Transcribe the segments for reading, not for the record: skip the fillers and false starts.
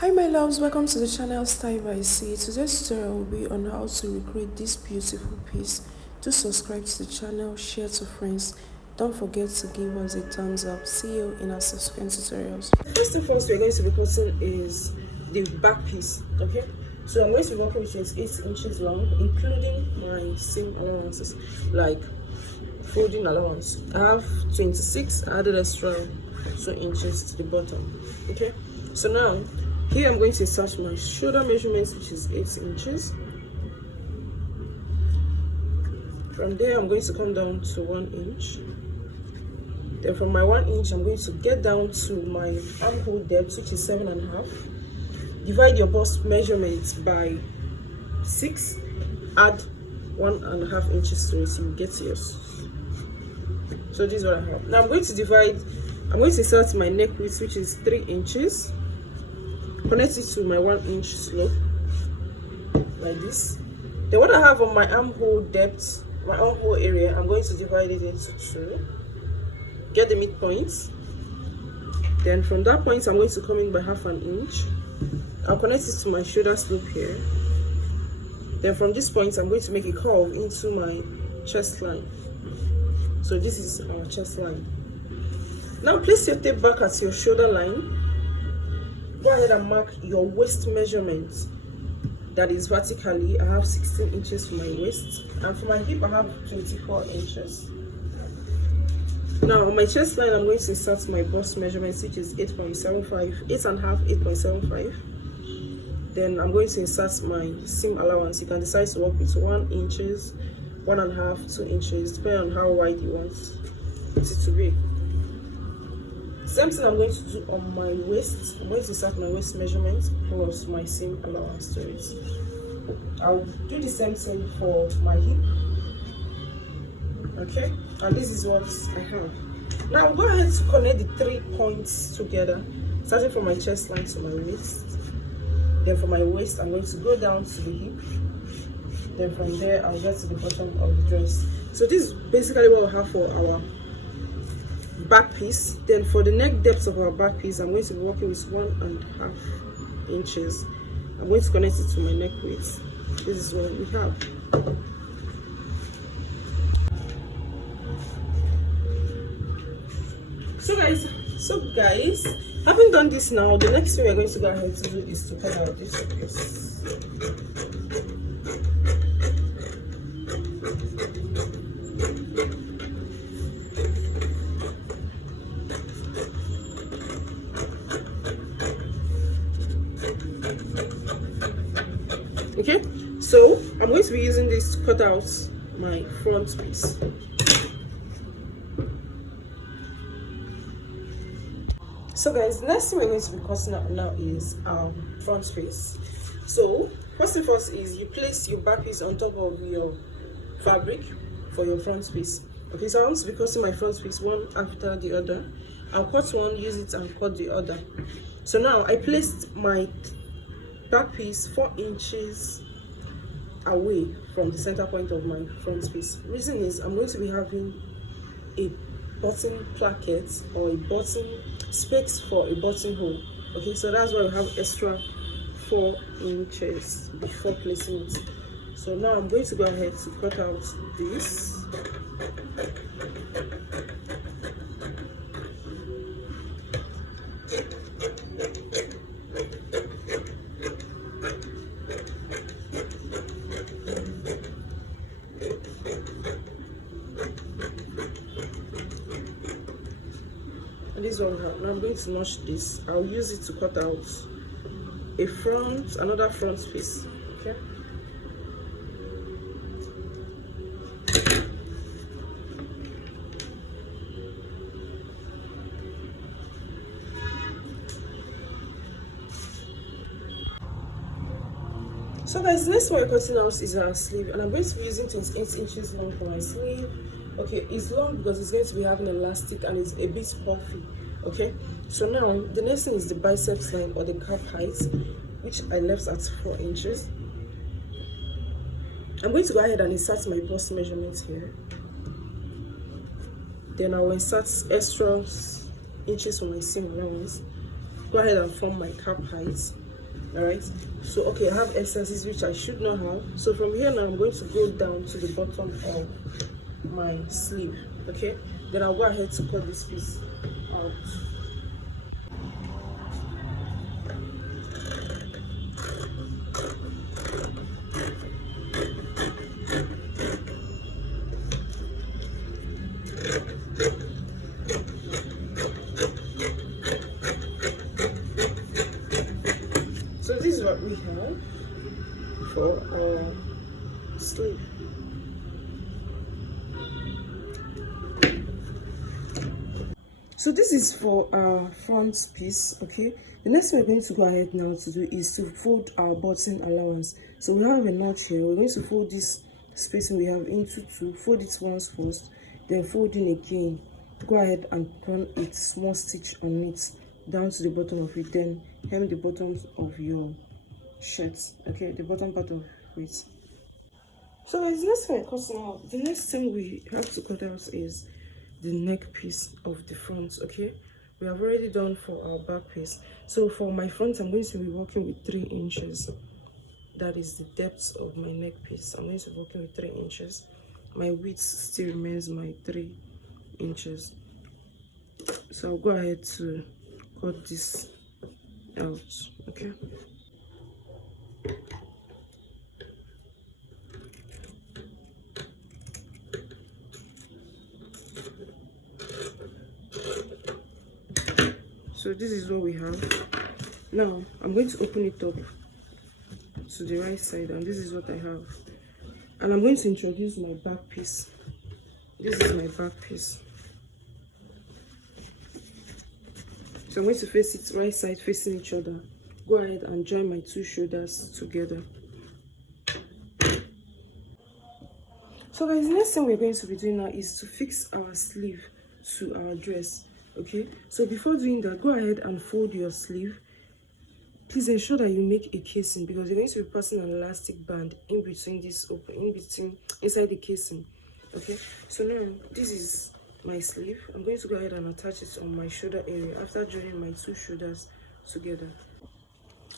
Hi my loves, welcome to the channel Style by C. Today's tutorial will be on how to recreate this beautiful piece. Do subscribe to the channel, share to friends. Don't forget to give us a thumbs up. See you in our subsequent tutorials. First thing first we're going to be cutting is the back piece, okay? So I'm going to be working with 28 inches long, including my seam allowances, like folding allowance. I have 26, I added extra 2 inches to the bottom, okay? So now here I'm going to insert my shoulder measurements, which is 8 inches. From there I'm going to come down to 1 inch. Then from my 1 inch I'm going to get down to my armhole depth, which is 7.5. Divide your bust measurements by 6, add 1.5 inches to it, so you get yours. So this is what I have. Now I'm going to insert my neck width, which is 3 inches. Connect it to my 1 inch slope like this. Then what I have on my armhole depth, my armhole area, I'm going to divide it into 2. Get the midpoint. Then from that point I'm going to come in by 1/2 inch. I'll connect it to my shoulder slope here. Then from this point I'm going to make a curve into my chest line. So this is our chest line. Now place your tape back at your shoulder line. Go ahead and mark your waist measurement. That is vertically, I have 16 inches for my waist, and for my hip I have 24 inches. Now on my chest line I'm going to insert my bust measurements, which is 8.75, 8.5, 8.75. Then I'm going to insert my seam allowance. You can decide to work with 1 inches, 1.5, 2 inches, depending on how wide you want it to be. Same thing I'm going to do on my waist. I'm going to insert my waist measurement plus my seam allowance to it. I'll do the same thing for my hip. Okay, and this is what I have. Now go ahead to connect the 3 points together, starting from my chest line to my waist. Then for my waist, I'm going to go down to the hip. Then from there, I'll get to the bottom of the dress. So this is basically what we have for our back piece. Then for the neck depth of our back piece, I'm going to be working with 1.5 inches. I'm going to connect it to my neck width. This is what we have. So guys, having done this now, the next thing we're going to go ahead to do is to cut out this piece. Okay, so I'm going to be using this to cut out my front piece. So guys, the next thing we're going to be cutting out now is front piece. So first thing first is you place your back piece on top of your fabric for your front piece. Okay, so I want to be cutting my front piece one after the other. I'll cut one, use it, and cut the other. So now I placed my back piece 4 inches away from the center point of my front piece. Reason is I'm going to be having a button placket or a button space for a buttonhole. Okay, so that's why we have extra 4 inches before placing it. So now I'm going to go ahead to cut out this. And this one, now I'm going to notch this. I'll use it to cut out another front piece. Okay. So guys, the next one we're cutting out is our sleeve, and I'm going to be using 28 inches long for my sleeve. Okay, it's long because it's going to be having elastic and it's a bit puffy. Okay, so now the next thing is the biceps line or the calf height, which I left at 4 inches. I'm going to go ahead and insert my bust measurements here. Then I will insert extra inches for my seam allowance. Go ahead and form my cap height. All right, so okay, I have extensions which I should not have. So from here now I'm going to go down to the bottom of my sleeve. Okay, then I'll go ahead to cut this piece out. So this is what we have for our sleeve. So this is for our front piece. Okay, the next thing we're going to go ahead now to do is to fold our button allowance. So we have a notch here. We're going to fold this spacing we have into two, fold it once first, then fold in again. Go ahead and run a small stitch on it down to the bottom of it, then hem the bottom of your shirt. Okay, the bottom part of it. So guys, the next thing we have to cut out is the neck piece of the front. Okay, we have already done for our back piece. So for my front, I'm going to be working with 3 inches. That is the depth of my neck piece. I'm going to be working with 3 inches. My width still remains my 3 inches. So I'll go ahead to cut this out. Okay. So this is what we have. Now I'm going to open it up to the right side, and this is what I have. And I'm going to introduce my back piece. This is my back piece. So I'm going to face it right side facing each other. Go ahead and join my 2 shoulders together. So guys, the next thing we're going to be doing now is to fix our sleeve to our dress. Okay, so before doing that, go ahead and fold your sleeve. Please ensure that you make a casing, because you're going to be passing an elastic band in between this inside the casing. Okay, so now this is my sleeve. I'm going to go ahead and attach it on my shoulder area after joining my 2 shoulders together.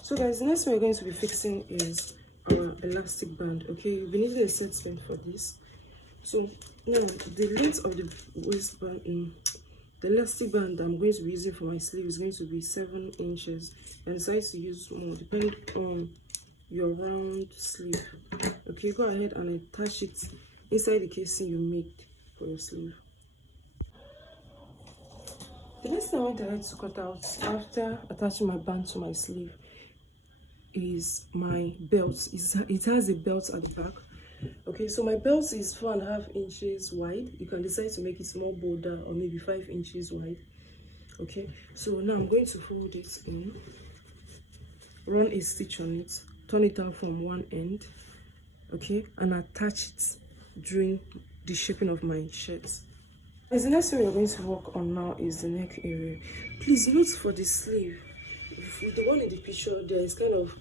So guys, the next thing we're going to be fixing is our elastic band. Okay, you'll be needing a set length for this. So now the length of the waistband, the elastic band I'm going to be using for my sleeve is going to be 7 inches. And decide to use more depending on your round sleeve. Okay, go ahead and attach it inside the casing you made for your sleeve. The next thing I want to cut out after attaching my band to my sleeve is my belt. It has a belt at the back. Okay, so my belt is 4.5 inches wide. You can decide to make it more bolder or maybe 5 inches wide. Okay, so now I'm going to fold it in, run a stitch on it, turn it out from one end, okay, and attach it during the shaping of my shirt. As the next thing we're going to work on now is the neck area. Please note for the sleeve, with the one in the picture, there is kind of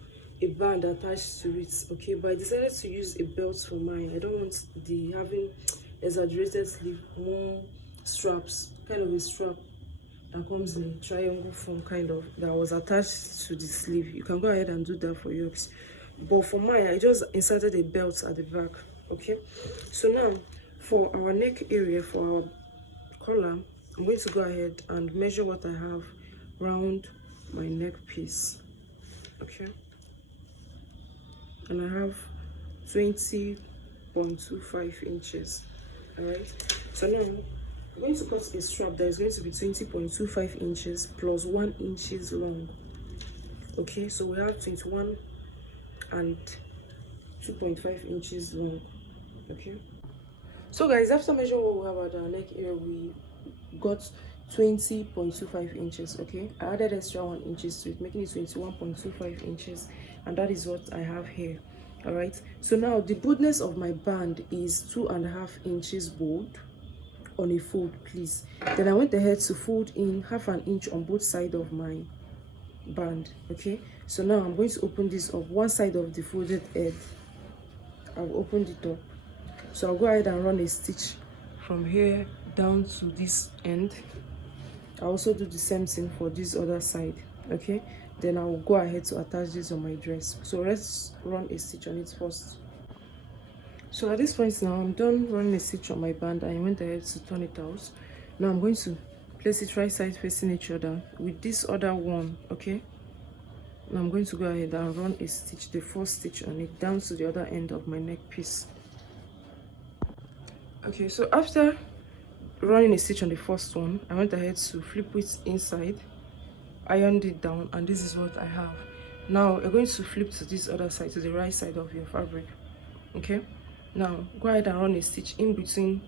a band attached to it. Okay, but I decided to use a belt for mine. I don't want the having exaggerated sleeve, more straps, kind of a strap that comes in a triangle form, kind of, that was attached to the sleeve. You can go ahead and do that for yours, but for mine I just inserted a belt at the back. Okay, so now for our neck area, for our collar, I'm going to go ahead and measure what I have round my neck piece. Okay, and I have 20.25 inches. All right, so now I'm going to cut a strap that is going to be 20.25 inches plus 1 inch long. Okay, so we have 21 and 2.5 inches long. Okay, so guys, after measuring what we have at our neck area, we got 20.25 inches. Okay, I added extra 1 inches to it, making it 21.25 inches, and that is what I have here. All right, so now the boldness of my band is 2.5 inches bold on a fold, please. Then I went ahead to fold in 1/2 inch on both sides of my band. Okay, so now I'm going to open this up. One side of the folded edge, I've opened it up, so I'll go ahead and run a stitch from here down to this end. I also do the same thing for this other side. Okay, then I will go ahead to attach this on my dress. So let's run a stitch on it first. So at this point now, I'm done running a stitch on my band. I went ahead to turn it out. Now I'm going to place it right side facing each other with this other one. Okay, now I'm going to go ahead and run a stitch, the first stitch on it, down to the other end of my neck piece. Okay, so after running a stitch on the first one, I went ahead to flip it inside, ironed it down, and this is what I have. Now you're going to flip to this other side, to the right side of your fabric. Okay, now go ahead and run a stitch in between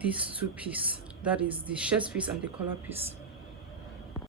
these two pieces, that is the chest piece and the collar piece.